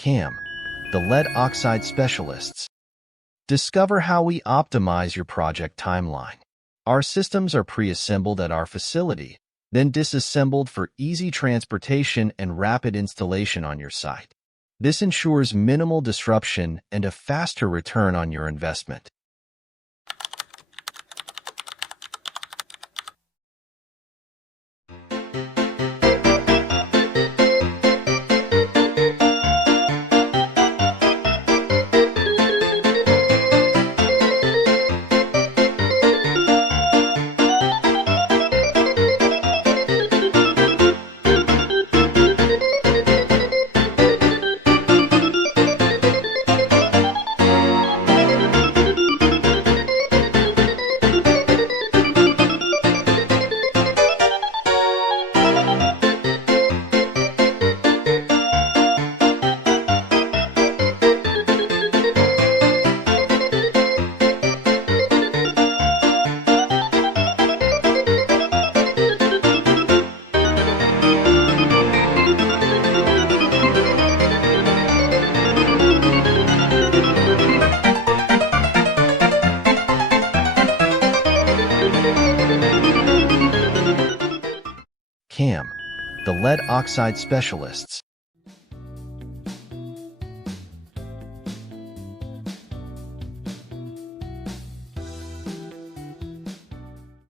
CAM, the lead oxide specialists. Discover how we optimize your project timeline. Our systems are pre-assembled at our facility, then disassembled for easy transportation and rapid installation on your site. This ensures minimal disruption and a faster return on your investment. CAM, the lead oxide specialists.